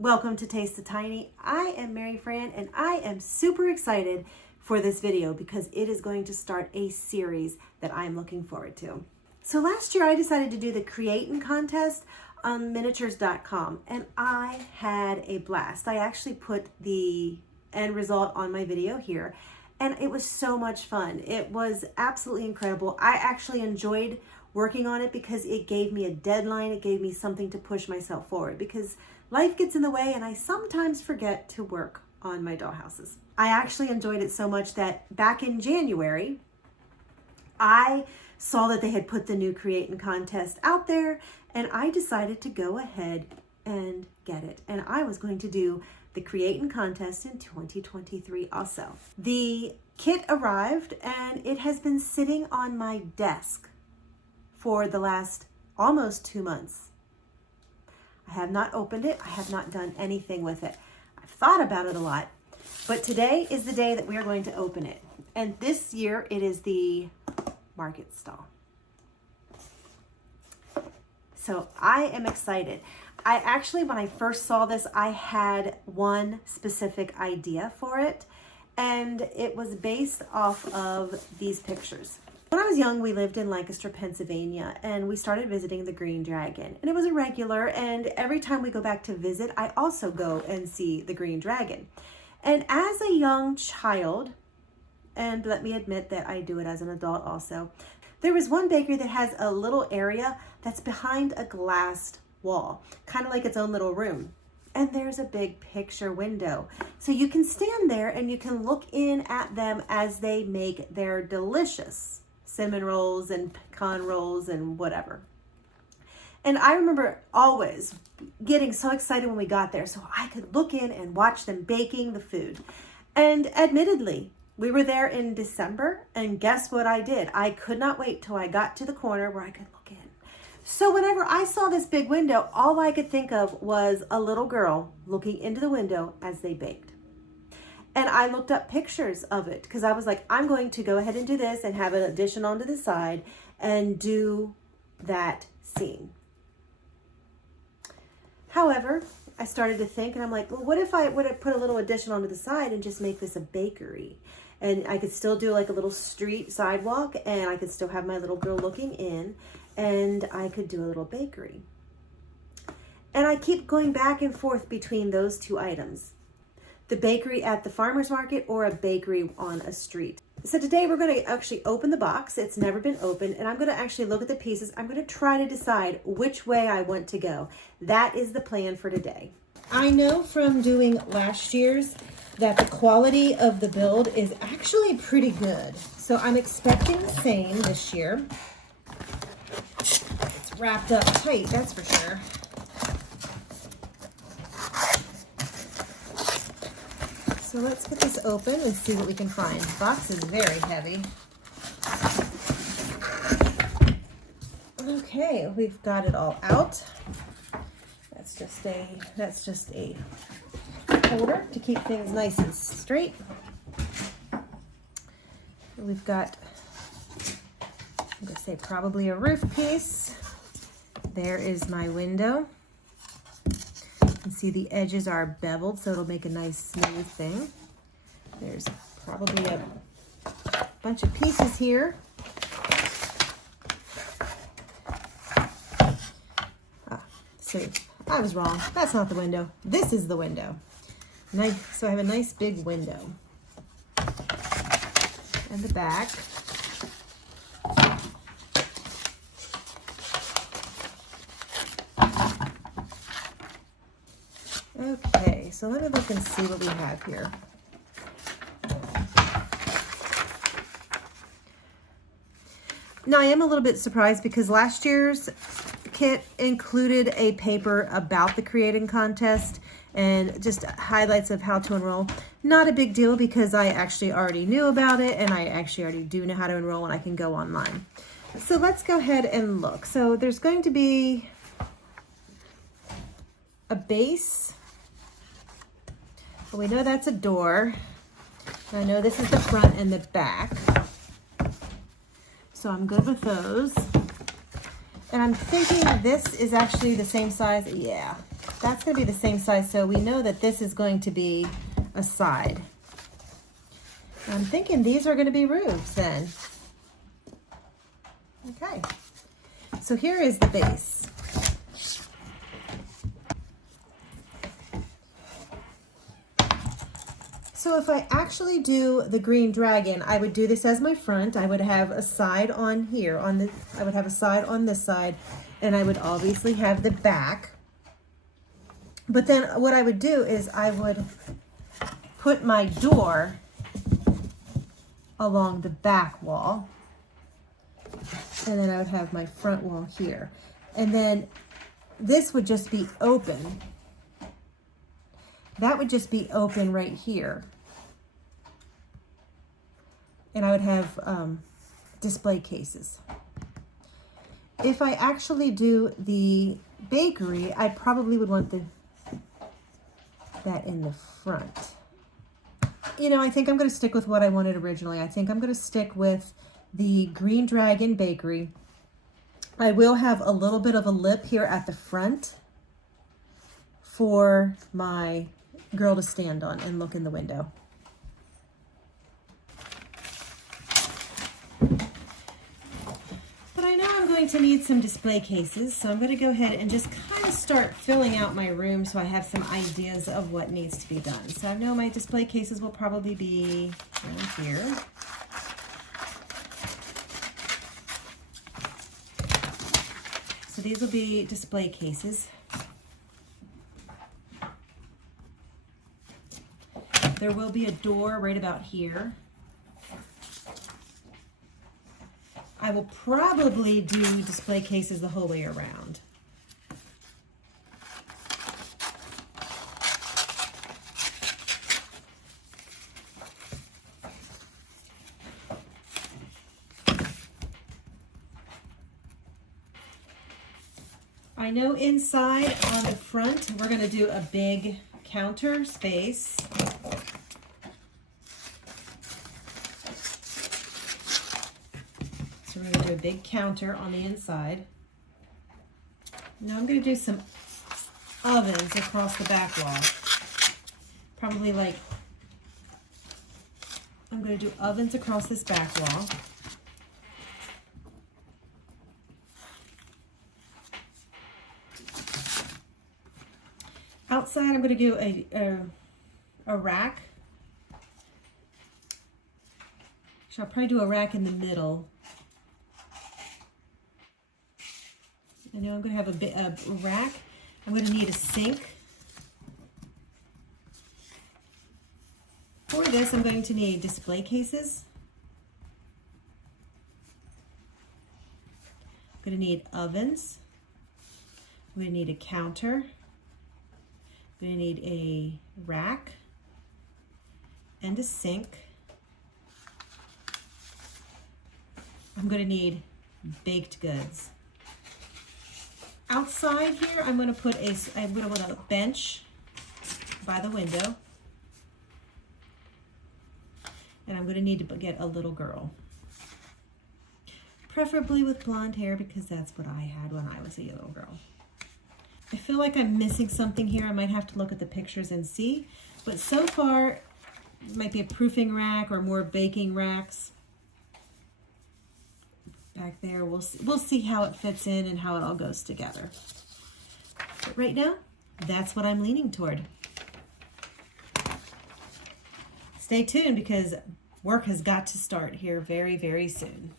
Welcome to Taste the Tiny. I am Mary Fran and I am super excited for this video because it is going to start a series that I'm looking forward to. So last year I decided to do the Creatin contest on miniatures.com and I had a blast. I actually put the end result on my video here and it was so much fun. It was absolutely incredible. I actually enjoyed working on it because it gave me a deadline. It gave me something to push myself forward because life gets in the way and I sometimes forget to work on my dollhouses. I actually enjoyed it so much that back in January, I saw that they had put the new Creatin contest out there and I decided to go ahead and get it. And I was going to do the Creatin contest in 2023 also. The kit arrived and it has been sitting on my desk for the last almost 2 months. I have not opened it. I have not done anything with it. I've thought about it a lot, but today is the day that we are going to open it. And this year it is the market stall. So I am excited. I actually, when I first saw this, I had one specific idea for it, and it was based off of these pictures. When I was young, we lived in Lancaster, Pennsylvania, and we started visiting the Green Dragon. And it was a regular, and every time we go back to visit, I also go and see the Green Dragon. And as a young child, and let me admit that I do it as an adult also, there was one bakery that has a little area that's behind a glassed wall, kind of like its own little room. And there's a big picture window. So you can stand there and you can look in at them as they make their delicious cinnamon rolls and pecan rolls and whatever. And I remember always getting so excited when we got there so I could look in and watch them baking the food. And admittedly, we were there in December and guess what I did? I could not wait till I got to the corner where I could look in. So whenever I saw this big window, all I could think of was a little girl looking into the window as they baked. And I looked up pictures of it because I was like, I'm going to go ahead and do this and have an addition onto the side and do that scene. However, I started to think and I'm like, well, what if I would have put a little addition onto the side and just make this a bakery? And I could still do like a little street sidewalk and I could still have my little girl looking in and I could do a little bakery. And I keep going back and forth between those two items. The bakery at the farmer's market or a bakery on a street. So today we're going to actually open the box. It's never been opened and I'm going to actually look at the pieces. I'm going to try to decide which way I want to go. That is the plan for today. I know from doing last year's that the quality of the build is actually pretty good. So I'm expecting the same this year. It's wrapped up tight, that's for sure. So let's get this open and see what we can find. The box is very heavy. Okay, we've got it all out. That's just a holder to keep things nice and straight. We've got, I'm gonna say probably a roof piece. There is my window. You can see the edges are beveled, so it'll make a nice smooth thing. There's probably a bunch of pieces here. So I was wrong. That's not the window. This is the window. Nice. So I have a nice big window. And the back. Okay, so let me look and see what we have here. Now I am a little bit surprised because last year's kit included a paper about the Creatin contest and just highlights of how to enroll. Not a big deal because I actually already knew about it and I actually already do know how to enroll and I can go online. So let's go ahead and look. So there's going to be a base. Well, we know that's a door. I know this is the front and the back. So I'm good with those. And I'm thinking this is actually the same size. Yeah, that's going to be the same size, so we know that this is going to be a side. I'm thinking these are going to be roofs then. Okay, so here is the base. So if I actually do the green dragon, I would do this as my front. I would have a side on here, I would have a side on this side, and I would obviously have the back. But then what I would do is I would put my door along the back wall, and then I would have my front wall here. And then this would just be open. That would just be open right here. And I would have display cases. If I actually do the bakery, I probably would want that in the front. You know, I think I'm going to stick with what I wanted originally. I think I'm going to stick with the Green Dragon Bakery. I will have a little bit of a lip here at the front for my girl to stand on and look in the window. But I know I'm going to need some display cases, so I'm going to go ahead and just kind of start filling out my room so I have some ideas of what needs to be done. So I know my display cases will probably be right here. So these will be display cases. There will be a door right about here. I will probably do display cases the whole way around. I know inside on the front, we're going to do a big counter space. So we're going to do a big counter on the inside. Now I'm going to do some ovens across the back wall. Probably like, I'm going to do ovens across this back wall. Outside, I'm going to do a rack. So I'll probably do a rack in the middle. I know I'm going to have a rack. I'm going to need a sink. For this, I'm going to need display cases. I'm going to need ovens. I'm going to need a counter. I'm going to need a rack and a sink. I'm going to need baked goods. Outside here, I'm going to put I'm going to want a bench by the window. And I'm going to need to get a little girl. Preferably with blonde hair because that's what I had when I was a little girl. I feel like I'm missing something here. I might have to look at the pictures and see. But so far, it might be a proofing rack or more baking racks. Back there, we'll see how it fits in and how it all goes together. But right now, that's what I'm leaning toward. Stay tuned because work has got to start here very, very soon.